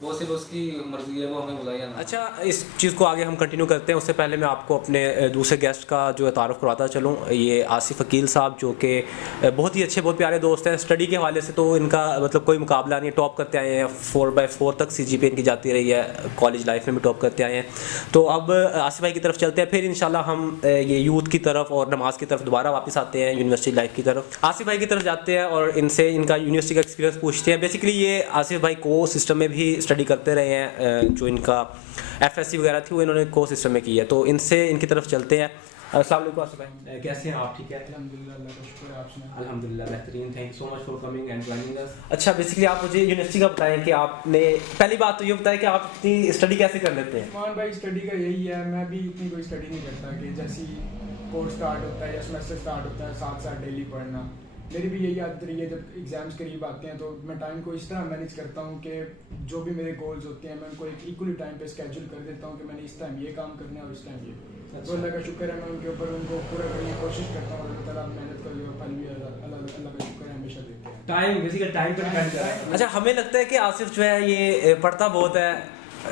وہ صرف اس کی مرضی ہے, وہ ہمیں بلائے نا. اچھا, اس چیز کو آگے ہم کنٹینیو کرتے ہیں. اس سے پہلے میں آپ کو اپنے دوسرے گیسٹ کا جو تعارف کرواتا چلوں. یہ آصف عقیل صاحب, جو کہ بہت ہی اچھے, بہت پیارے دوست ہیں. اسٹڈی کے حوالے سے تو ان کا مطلب کوئی مقابلہ نہیں, ٹاپ کرتے آئے ہیں, 4/4 تک CGPA ان کی جاتی رہی ہے, کالج لائف میں بھی ٹاپ کرتے آئے ہیں. تو اب آصف بھائی کی طرف چلتے ہیں, پھر انشاءاللہ ہم یہ یوتھ کی طرف اور نماز کی طرف دوبارہ واپس آتے ہیں, یونیورسٹی لائف کی طرف. آصف بھائی کی طرف جاتے ہیں اور ان سے ان کا یونیورسٹی کا ایکسپیرینس پوچھتے ہیں. بیسیکلی یہ آصف بھائی کو سسٹم میں بھی اسٹڈی کرتے رہے ہیں, جو ان کا FSC وغیرہ تھی وہ انہوں نے کو سسٹم میں کی ہے. تو ان سے ان کی طرف چلتے ہیں. السلام علیکم آصف بھائی, کیسے ہیں آپ؟ ٹھیک ہے الحمدللہ, اللہ کا شکر ہے. آپ سنائیں؟ الحمدللہ بہترین. Thank you so much for coming and joining اس. اچھا, بیسیکلی آپ مجھے یونیورسٹی کا بتائیں کہ آپ نے, پہلی بات تو یہ بتائیں کہ آپ اتنی اسٹڈی کیسے کر لیتے ہیں؟ عثمان بھائی, اسٹڈی کا یہی ہے, میں بھی اتنی کوئی اسٹڈی نہیں کرتا کہ جیسی کورس اسٹارٹ ہوتا ہے یا سیمسٹر اسٹارٹ ہوتا ہے 7 سال ڈیلی پڑھنا. میری بھی یہی عادت رہی ہے, جب ایگزامس قریب آتے ہیں تو میں ٹائم کو اس طرح مینیج کرتا ہوں کہ جو بھی میرے گولز ہوتے ہیں میں ان کو ایک ایکولی ٹائم پہ اسکیجول کر دیتا ہوں کہ میں نے اس ٹائم یہ کام کرنا ہے اور اس ٹائم یہ. تو اللہ کا شکر ہے, میں ان کے اوپر ان کو پورا کرنے کی کوشش کرتا ہوں. اللہ تعالیٰ محنت کا جو پھل بھی اللہ کا شکر ہے ہمیشہ دیتے ہیں. ٹائم, بیسیکلی ٹائم پر ڈیپینڈ کرتا ہے. اچھا, ہمیں لگتا ہے کہ آصف جو ہے یہ پڑھتا بہت ہے,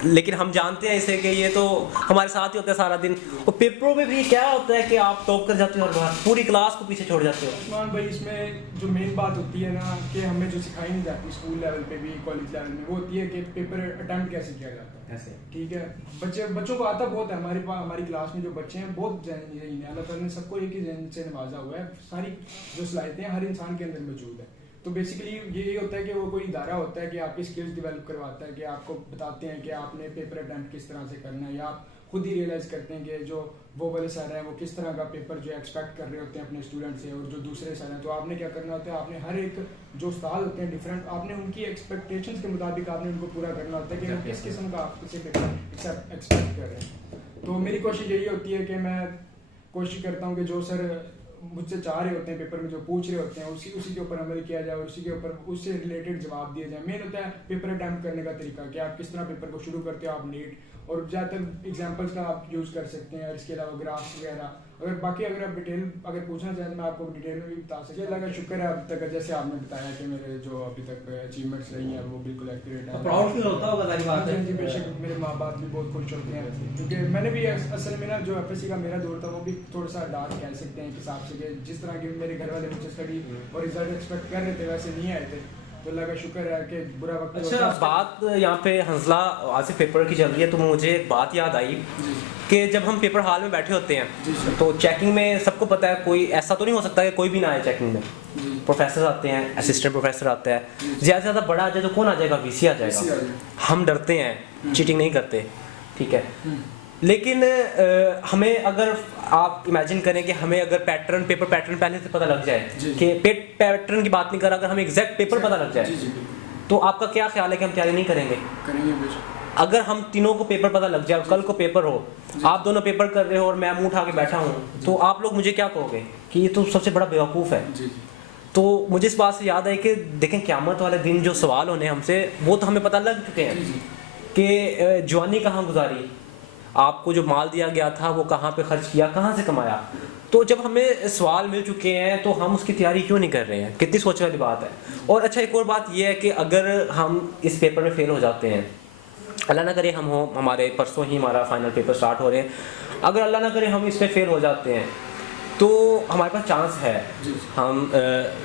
لیکن ہم جانتے ہیں اسے کہ یہ تو ہمارے ساتھ ہی ہوتا ہے سارا دن. اور پیپروں میں بھی کیا ہوتا ہے کہ آپ ٹاپ کر جاتے ہو اور باہر پوری کلاس کو پیچھے چھوڑ جاتے ہو. عثمان بھائی, اس میں جو مین بات ہوتی ہے نا کہ ہمیں جو سکھائی نہیں جاتی اسکول لیول پہ بھی کالج لیول میں, وہ ہوتی ہے کہ پیپر اٹیمپٹ کیسے کیا جاتا ہے. ایسے ٹھیک ہے, بچوں کو آتا بہت ہے. ہماری کلاس میں جو بچے ہیں بہت ذہین ہیں, اللہ تعالیٰ نے سب کو ایک ہی ذہن سے نوازا ہوا ہے. ساری جو صلاحیتیں ہر انسان کے اندر موجود ہے. تو بیسیکلی یہ ہوتا ہے کہ وہ کوئی ادارہ ہوتا ہے کہ آپ کی اسکلز ڈیولپ کرواتا ہے, کہ آپ کو بتاتے ہیں کہ آپ نے پیپر اٹیمپٹ کس طرح سے کرنا ہے, یا آپ خود ہی ریئلائز کرتے ہیں کہ جو وہ والے سر ہیں وہ کس طرح کا پیپر جو ایکسپیکٹ کر رہے ہوتے ہیں اپنے اسٹوڈنٹ سے, اور جو دوسرے سر ہیں تو آپ نے کیا کرنا ہوتا ہے, آپ نے ہر ایک جو استاد ہوتے ہیں ڈفرینٹ, آپ نے ان کی ایکسپیکٹیشنس کے مطابق آپ نے ان کو پورا کرنا ہوتا ہے کہ وہ کس قسم کا آپ سے پیپر ایکسپیکٹ کر رہے ہیں. تو میری کوشش یہی ہوتی ہے کہ میں کوشش کرتا ہوں کہ جو سر مجھ سے چاہ رہے ہوتے ہیں پیپر میں جو پوچھ رہے ہوتے ہیں اسی کے اوپر عمل کیا جائے, اور اسی کے اوپر اس سے ریلیٹڈ جواب دیے جائیں. مین ہوتا ہے پیپر اٹیمپٹ کرنے کا طریقہ کہ آپ کس طرح پیپر کو شروع کرتے ہو. آپ نیٹ اور زیادہ تر ایگزامپلس کا آپ یوز کر سکتے ہیں, اور اس کے علاوہ گرافس وغیرہ. اگر آپ ڈیٹیل اگر پوچھنا چاہیں تو میں آپ کو ڈیٹیل میں بھی بتا سکتا ہوں. اللہ کا شکر ہے اب تک جیسے آپ نے بتایا کہ میرے جو ابھی تک اچیومنٹس رہی ہیں وہ بالکل ایکوریٹ ہیں. پراؤڈ فیل ہوتا ہوگا ظاہر بات ہے. جی بے شک, میرے ماں باپ بھی بہت خوش ہوتے ہیں, کیونکہ میں نے بھی اصل میں نا جو FSC کا میرا دور تھا وہ بھی تھوڑا سا ڈارک کہہ سکتے ہیں ایک حساب سے, کہ جس طرح کے میرے گھر والے مجھ سے اسٹڈی اور رزلٹ ایکسپیکٹ کر رہے تھے ویسے نہیں آئے تھے. تو اللہ کا شکر ہے کہ برا وقت. اچھا, بات یہاں پہ حنزلہ آصف پیپر کی چل رہی ہے تو مجھے ایک بات یاد آئی کہ جب ہم پیپر ہال میں بیٹھے ہوتے ہیں تو چیکنگ میں سب کو پتہ ہے, کوئی ایسا تو نہیں ہو سکتا کہ کوئی بھی نہ آئے چیکنگ میں. پروفیسر آتے ہیں, اسسٹنٹ پروفیسر آتا ہے, زیادہ سے زیادہ بڑا آ جائے تو کون آ جائے گا, VC آ جائے گا. ہم ڈرتے ہیں, چیٹنگ نہیں کرتے, ٹھیک ہے. لیکن ہمیں اگر آپ امیجن کریں کہ ہمیں اگر پیپر پیٹرن پہلے سے پتہ لگ جائے, کہ پیٹرن کی بات نہیں کر رہا, اگر ہمیں ایگزیکٹ پیپر پتہ لگ جائے تو آپ کا کیا خیال ہے کہ ہم تیاری نہیں کریں گے؟ اگر ہم تینوں کو پیپر پتہ لگ جائے, کل کو پیپر ہو, آپ دونوں پیپر کر رہے ہو اور میں منہ اٹھا کے بیٹھا ہوں, تو آپ لوگ مجھے کیا کہو گے کہ یہ تو سب سے بڑا بیوقوف ہے. تو مجھے اس بات سے یاد آئی کہ دیکھیں قیامت والے دن جو سوال ہونے ہم سے وہ تو ہمیں پتہ لگ چکے ہیں کہ جوانی کہاں گزاری, آپ کو جو مال دیا گیا تھا وہ کہاں پہ خرچ کیا, کہاں سے کمایا. تو جب ہمیں سوال مل چکے ہیں تو ہم اس کی تیاری کیوں نہیں کر رہے ہیں؟ کتنی سوچنے والی بات ہے. اور اچھا, ایک اور بات یہ ہے کہ اگر ہم اس پیپر میں فیل ہو جاتے ہیں, اللہ نہ کرے ہم ہوں, ہمارے پرسوں ہی ہمارا فائنل پیپر سٹارٹ ہو رہے ہیں, اگر اللہ نہ کرے ہم اس میں فیل ہو جاتے ہیں تو ہمارے پاس چانس ہے, ہم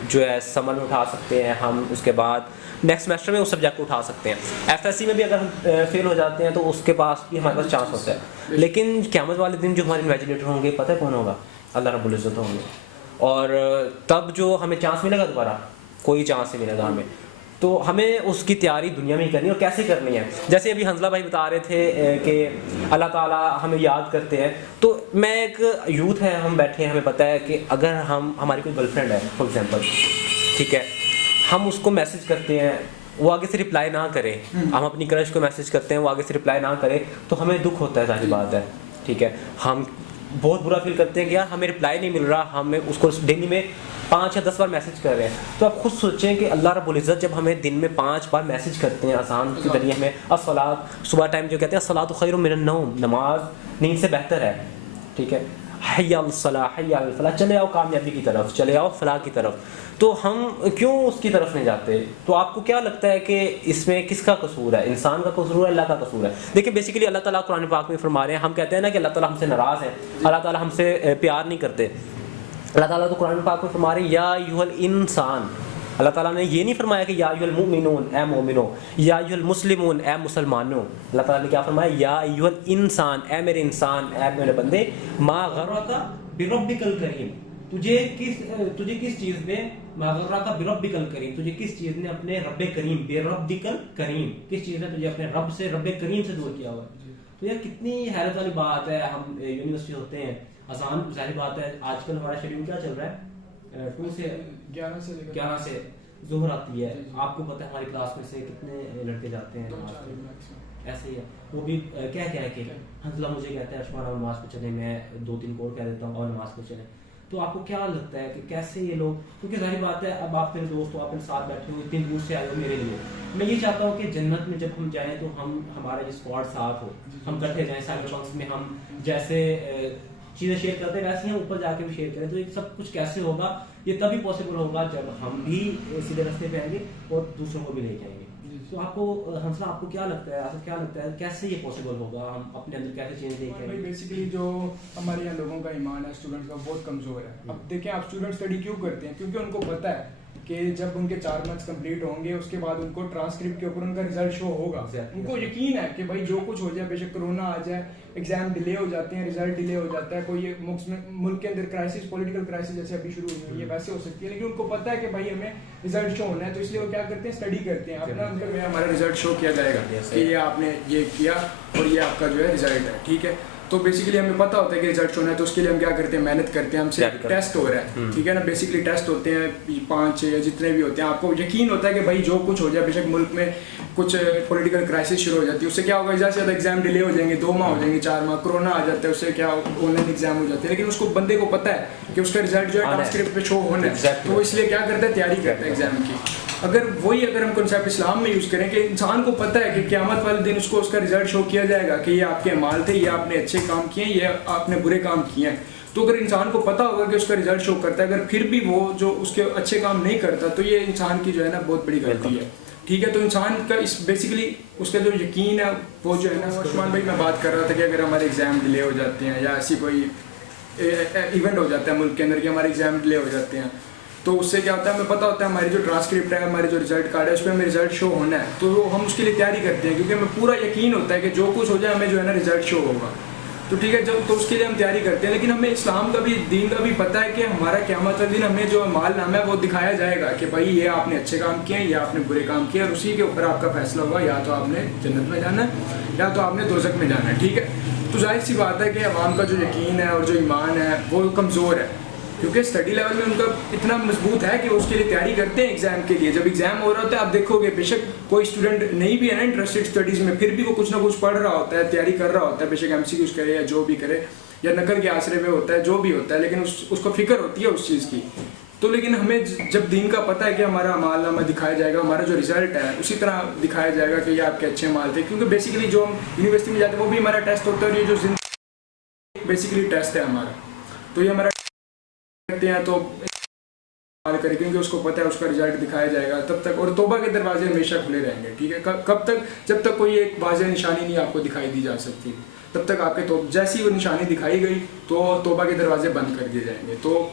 جو ہے سمر میں اٹھا سکتے ہیں, ہم اس کے بعد نیکسٹ سیمسٹر میں اس سبجیکٹ کو اٹھا سکتے ہیں. FSC میں بھی اگر ہم فیل ہو جاتے ہیں تو اس کے پاس بھی ہمارے پاس چانس ہوتا ہے. لیکن قیامت والے دن جو ہمارے انویجنیٹر ہوں گے پتہ ہے کون ہوگا؟ اللہ رب العزت ہوں گے. اور تب جو ہمیں چانس ملے گا دوبارہ, کوئی چانس نہیں ملے گا ہمیں. تو ہمیں اس کی تیاری دنیا میں ہی کرنی ہے. اور کیسے کرنی ہے؟ جیسے ابھی حنزلہ بھائی بتا رہے تھے کہ اللہ تعالیٰ ہمیں یاد کرتے ہیں, تو میں ایک یوتھ ہے, ہم بیٹھے ہیں, ہمیں پتہ ہے کہ اگر ہماری کوئی گرل فرینڈ ہے فار ایگزامپل, ٹھیک ہے, ہم اس کو میسج کرتے ہیں, وہ آگے سے رپلائی نہ کرے, ہم اپنی کرش کو میسج کرتے ہیں, وہ آگے سے رپلائی نہ کرے تو ہمیں دکھ ہوتا ہے, ظاہر بات ہے, ٹھیک ہے. ہم بہت برا فیل کرتے ہیں کہ یار ہمیں رپلائی نہیں مل رہا, ہمیں اس کو ڈیلی میں 5 یا 10 بار میسج کر رہے ہیں. تو آپ خود سوچیں کہ اللہ رب العزت جب ہمیں دن میں 5 بار میسج کرتے ہیں, آسان کے ذریعے ہمیں الصلاۃ, صبح ٹائم جو کہتے ہیں الصلاۃ خیر من النوم, نماز نیند سے بہتر ہے, ٹھیک ہے, حی علی الصلاح حی علی الفلاح، چلے آؤ کامیابی کی طرف، چلے آؤ فلاح کی طرف، تو ہم کیوں اس کی طرف نہیں جاتے؟ تو آپ کو کیا لگتا ہے کہ اس میں کس کا قصور ہے؟ انسان کا قصور ہے، اللہ کا قصور ہے؟ دیکھیں بیسیکلی اللہ تعالیٰ قرآن پاک میں فرما رہے ہیں، ہم کہتے ہیں نا کہ اللہ تعالیٰ ہم سے ناراض ہے، اللہ تعالیٰ ہم سے پیار نہیں کرتے، اللہ تعالیٰ تو قرآن پاک میں فرما رہے ہیں یا ایھا الانسان، اللہ تعالیٰ نے یہ نہیں فرمایا کہ یا ایھا المؤمنون اے مومنو، یا ایھا المسلمون اے مسلمانوں، اللہ تعالیٰ نے کیا فرمایا؟ یا ایھا الانسان اے میرے انسان، اے میرے بندے، ما غرک بربک الکریم، تجھے کس چیز نے، ما غرک بربک الکریم، تجھے کس چیز نے اپنے رب کریم، بربک الکریم، کس چیز نے تجھے اپنے رب سے، رب کریم سے دور کیا ہوا ہے؟ تو یہ کتنی حیرت والی بات ہے. ہم یونیورسٹی ہوتے ہیں, اذان ظاہر بات ہے آج کل ہمارا شیڈیول کیا چل رہا ہے, 2 سے 11 سے ظہر آتی ہے. آپ کو پتہ ہے ہماری کلاس میں سے کتنے لڑکے جاتے ہیں ایسے ہی ہے, وہ بھی کیا ہے کہ حنزلہ مجھے کہتا ہے اشمارا نماز پہ چلے, میں 2-3 کوڈ کہہ دیتا ہوں اور نماز پہ چلے. تو آپ کو کیا لگتا ہے کہ کیسے یہ لوگ, کیونکہ ظاہر بات ہے اب آپ میرے دوست ہو, آپ میرے ساتھ بیٹھے ہو, اتنی دور سے آئے ہو میرے لیے, میں یہ چاہتا ہوں کہ جنت میں جب ہم جائیں تو ہم ہمارا یہ اسکواڈ ساتھ ہو, ہم کٹھے جائیں سائبر بنکس میں, ہم جیسے چیزیں شیئر کرتے ہیں ویسے ہی ہم اوپر جا کے بھی شیئر کریں. تو یہ سب کچھ کیسے ہوگا, یہ تبھی پاسبل ہوگا جب ہم بھی سیدھے راستے پہ آئیں گے اور دوسروں کو بھی لے جائیں گے. تو آپ کو حنزلہ آپ کو کیا لگتا ہے, آصف کیا لگتا ہے, کیسے یہ پاسبل ہوگا, ہم اپنے اندر کیسے چینج لے کے آئیں گے؟ بیسیکلی جو ہمارے یہاں لوگوں کا ایمان ہے اسٹوڈنٹس کا بہت کمزور ہے. اب دیکھیں آپ اسٹوڈنٹ اسٹڈی کیوں کرتے ہیں, کیونکہ ان کو پتہ ہے کہ جب ان کے 4 منتھس کمپلیٹ ہوں گے اس کے بعد ان کو ٹرانسکرپٹ کے اوپر ان کا رزلٹ شو ہوگا. ان کو یقین ہے کہ بھائی جو کچھ ہو جائے, بے شک کرونا آ جائے, ایگزام ڈیلے ہو جاتے ہیں, رزلٹ ڈیلے ہو جاتا ہے, کوئی ملک کے اندر کرائسس, پولیٹیکل کرائسس جیسے ابھی شروع ہوئی ہے ویسے ہو سکتی ہے, لیکن ان کو پتہ ہے کہ بھائی ہمیں رزلٹ شو ہونا ہے. تو اس لیے وہ کیا کرتے ہیں, اسٹڈی کرتے ہیں اپنا, ان کا ہمارا رزلٹ شو کیا جائے گا کہ یہ آپ نے یہ کیا اور یہ آپ کا جو ہے رزلٹ ہے. ٹھیک ہے, تو بیسیکلی ہمیں پتہ ہوتا ہے کہ رزلٹ ہونا ہے, تو اس کے لیے ہم کیا کرتے ہیں, محنت کرتے ہیں. ہم سے ٹیسٹ ہو رہا ہے, ٹھیک ہے نا, بیسیکلی ٹیسٹ ہوتے ہیں 5-6 یا جتنے بھی ہوتے ہیں. آپ کو یقین ہوتا ہے کہ بھائی جو کچھ ہو جائے, بے شک ملک میں کچھ پولیٹیکل کرائسس شروع ہو جاتی ہے, اس سے کیا ہوگا, زیادہ سے زیادہ ایگزام ڈیلے ہو جائیں گے, 2 ماہ ہو جائیں گے, 4 ماہ, کرونا آ جاتا ہے, اس سے کیا آن لائن ایگزام ہو جاتے ہیں. لیکن اس کو بندے کو پتہ ہے کہ اس کا رزلٹ جو ہے ٹرانسکرپٹ پہ شو ہونا ہے, تو اس لیے کیا کرتا ہے, تیاری کرتا ہے ایگزام کی. اگر ہم کنسیپٹ اسلام میں یوز کریں کہ انسان کو پتہ ہے کہ قیامت والے دن اس کو اس کا رزلٹ شو کیا جائے گا کہ یہ آپ کے اعمال تھے, یہ آپ نے اچھے کام کیے ہیں, یہ آپ نے برے کام کیے ہیں. تو اگر انسان کو پتہ ہوگا کہ اس کا رزلٹ شو کرتا ہے, اگر پھر بھی وہ جو اس کے اچھے کام نہیں کرتا, تو یہ انسان کی جو ہے نا بہت بڑی غلطی ہے. ٹھیک ہے, تو انسان کا اس بیسیکلی اس کا جو یقین ہے وہ جو ہے نا, عثمان بھائی میں بات کر رہا تھا کہ اگر ہمارے ایگزام ڈیلے ہو جاتے ہیں یا ایسی کوئی ایونٹ ہو جاتا ہے ملک کے اندر کہ ہمارے ایگزام ڈیلے ہو جاتے ہیں, تو اس سے کیا ہوتا ہے, ہمیں پتہ ہوتا ہے ہماری جو ٹرانسکرپٹ ہے, ہمارے جو رزلٹ کارڈ ہے, اس پہ ہمیں رزلٹ شو ہونا ہے, تو ہم اس کے لیے تیاری کرتے ہیں, کیونکہ ہمیں پورا یقین ہوتا ہے کہ جو کچھ ہو جائے ہمیں جو ہے نا رزلٹ شو ہوگا. تو ٹھیک ہے, تو اس کے لیے ہم تیاری کرتے ہیں. لیکن ہمیں اسلام کا بھی, دین کا بھی پتہ ہے کہ ہمارا قیامت والے دن ہمیں جو مال نامہ ہے وہ دکھایا جائے گا کہ بھائی یہ آپ نے اچھے کام کیے ہیں, یہ آپ نے برے کام کیے, اور اسی کے اوپر آپ کا فیصلہ ہوگا, یا تو آپ نے جنت میں جانا ہے یا تو آپ نے دوزخ میں جانا ہے. ٹھیک ہے, تو ظاہر سی بات ہے کہ عوام کا جو یقین ہے اور جو ایمان ہے وہ کمزور ہے, کیونکہ اسٹڈی لیول میں ان کا اتنا مضبوط ہے کہ وہ اس کے لیے تیاری کرتے ہیں ایگزام کے لیے. جب ایگزام ہو رہا ہوتا ہے, آپ دیکھو گے بے شک کوئی اسٹوڈنٹ نہیں بھی ہے نا انٹرسٹڈ اسٹڈیز میں, پھر بھی وہ کچھ نہ کچھ پڑھ رہا ہوتا ہے, تیاری کر رہا ہوتا ہے, بے شک MCQs کرے یا جو بھی کرے, یا نقل کے آسرے پہ ہوتا ہے, جو بھی ہوتا ہے, لیکن اس کو فکر ہوتی ہے اس چیز کی. تو لیکن ہمیں جب دین کا پتہ ہے کہ ہمارا اعمال نامہ دکھایا جائے گا, ہمارا جو رزلٹ ہے اسی طرح دکھایا جائے گا کہ یہ آپ کے اچھے اعمال تھے, کیونکہ بیسیکلی جو ہم یونیورسٹی میں جاتے ہیں وہ بھی ہمارا ٹیسٹ ہوتا ہے, اور یہ جو زندگی بیسیکلی ٹیسٹ ہے ہمارا, تو یہ ہمارا کرتے ہیں تو کرے, کیونکہ اس کو پتہ ہے اس کا رزلٹ دکھایا جائے گا تب تک, اور توبہ کے دروازے ہمیشہ کھلے رہیں گے. ٹھیک ہے, کب تک, جب تک کوئی ایک واضح نشانی نہیں آپ کو دکھائی دی جا سکتی, تب تک آپ کے جیسی وہ نشانی دکھائی گئی تو توبہ کے دروازے بند کر دیے جائیں گے. تو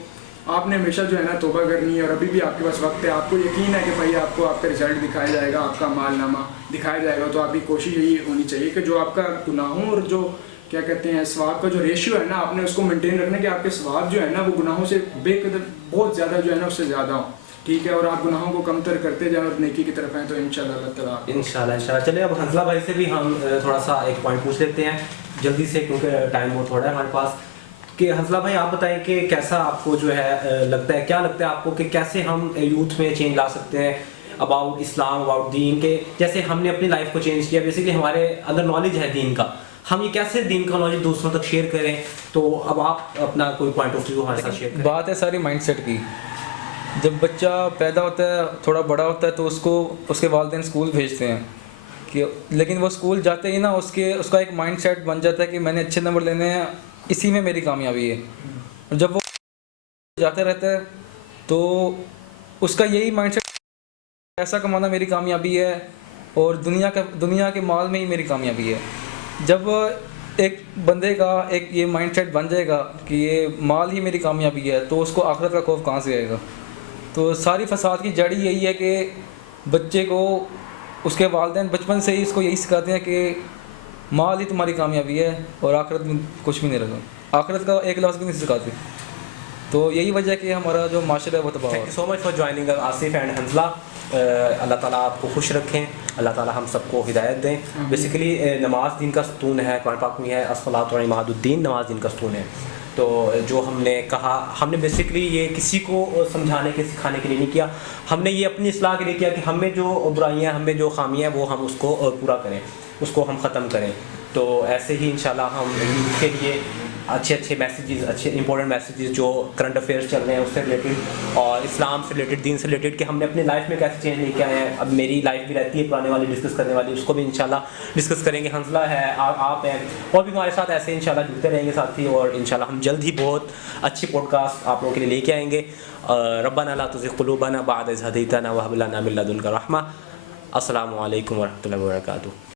آپ نے ہمیشہ جو ہے نا توبہ کرنی ہے, اور ابھی بھی آپ کے پاس وقت ہے, آپ کو یقین ہے کہ بھائی آپ کو آپ کا رزلٹ دکھایا جائے گا, آپ کا مال نامہ دکھایا جائے گا. تو آپ کی کوشش یہی ہونی چاہیے کہ جو آپ کا گناہوں اور جو کیا کہتے ہیں ثواب کا جو ریشیو ہے نا, آپ نے اس کو مینٹین رکھنا کہ آپ کے ثواب جو ہے نا وہ گناہوں سے بے قدر بہت زیادہ جو ہے نا اس سے زیادہ ہوں. ٹھیک ہے, اور آپ گناہوں کو کم تر کرتے جائیں اور نیکی کی طرف ہیں, تو انشاءاللہ اللہ تعالیٰ انشاءاللہ. چلے اب حنزلہ بھائی سے بھی ہم تھوڑا سا ایک پوائنٹ پوچھ لیتے ہیں جلدی سے, کیونکہ ٹائم بہت تھوڑا ہے ہمارے پاس. کہ حنزلہ بھائی آپ بتائیں کہ کیسا آپ کو جو ہے لگتا ہے, کیا لگتا ہے آپ کو کہ کیسے ہم یوتھ میں چینج لا سکتے ہیں اباؤٹ اسلام, اباؤٹ دین, کے جیسے ہم نے اپنی لائف کو چینج کیا, بیسیکلی ہمارے اگر نالج ہے دین کا, ہم یہ کیسے دین کا نالج دوسروں تک شیئر کریں. تو اب آپ اپنا کوئی پوائنٹ آف ویو ہمارے ساتھ شیئر کریں. بات ہے ساری مائنڈ سیٹ کی. جب بچہ پیدا ہوتا ہے, تھوڑا بڑا ہوتا ہے, تو اس کو اس کے والدین اسکول بھیجتے ہیں کہ, لیکن وہ اسکول جاتے ہی نا اس کا ایک مائنڈ سیٹ بن جاتا ہے کہ میں نے اچھے نمبر لینے ہیں, اسی میں میری کامیابی ہے. اور جب وہ جاتے رہتا ہے تو اس کا یہی مائنڈ سیٹ پیسہ کمانا میری کامیابی ہے اور دنیا کے مال میں ہی میری کامیابی ہے. جب ایک بندے کا ایک یہ مائنڈ سیٹ بن جائے گا کہ یہ مال ہی میری کامیابی ہے تو اس کو آخرت کا خوف کہاں سے آئے گا. تو ساری فساد کی جڑ یہی ہے کہ بچے کو اس کے والدین بچپن سے ہی اس کو یہی سکھاتے ہیں کہ مال ہی تمہاری کامیابی ہے اور آخرت میں کچھ بھی نہیں رہا. آخرت کا ایک لفظ بھی نہیں سکھاتے. تو یہی وجہ ہے کہ ہمارا جو معاشرہ ہے وہ تباہ ہو thank you so much for joining Asif and Hanzala. اللہ تعالیٰ آپ کو خوش رکھیں, اللہ تعالیٰ ہم سب کو ہدایت دیں. بیسیکلی نماز دین کا ستون ہے, قرآن پاک میں ہے الصلاۃ عماد الدین, نماز دین کا ستون ہے. تو جو ہم نے کہا, ہم نے بیسیکلی یہ کسی کو سمجھانے کے سکھانے کے لیے نہیں کیا, ہم نے یہ اپنی اصلاح کے لیے کیا کہ ہمیں جو برائیاں, ہمیں جو خامیاں ہیں وہ ہم اس کو پورا کریں, اس کو ہم ختم کریں. تو ایسے ہی انشاءاللہ ہم یوتھ کے لیے اچھے میسیجز, اچھے امپورٹنٹ میسیجز جو کرنٹ افیئرس چل رہے ہیں اس سے ریلیٹڈ اور اسلام سے ریلیٹڈ, دین سے ریلیٹڈ, کہ ہم نے اپنے لائف میں کیسے چینج لے کے آئے ہیں. اب میری لائف بھی رہتی ہے پرانے والی ڈسکس کرنے والی, اس کو بھی انشاءاللہ ڈسکس کریں گے. حنزلہ ہے, آپ ہیں, اور بھی ہمارے ساتھ ایسے انشاءاللہ جڑتے رہیں گے ساتھی, اور انشاءاللہ ہم جلد ہی بہت اچھی پوڈ کاسٹ آپ لوگوں کے لیے لے کے آئیں گے. ربنا لا تزغ قلوبنا بعد إذ هديتنا وهب لنا من لدنك رحمة. السلام علیکم ورحمۃ اللہ وبرکاتہ.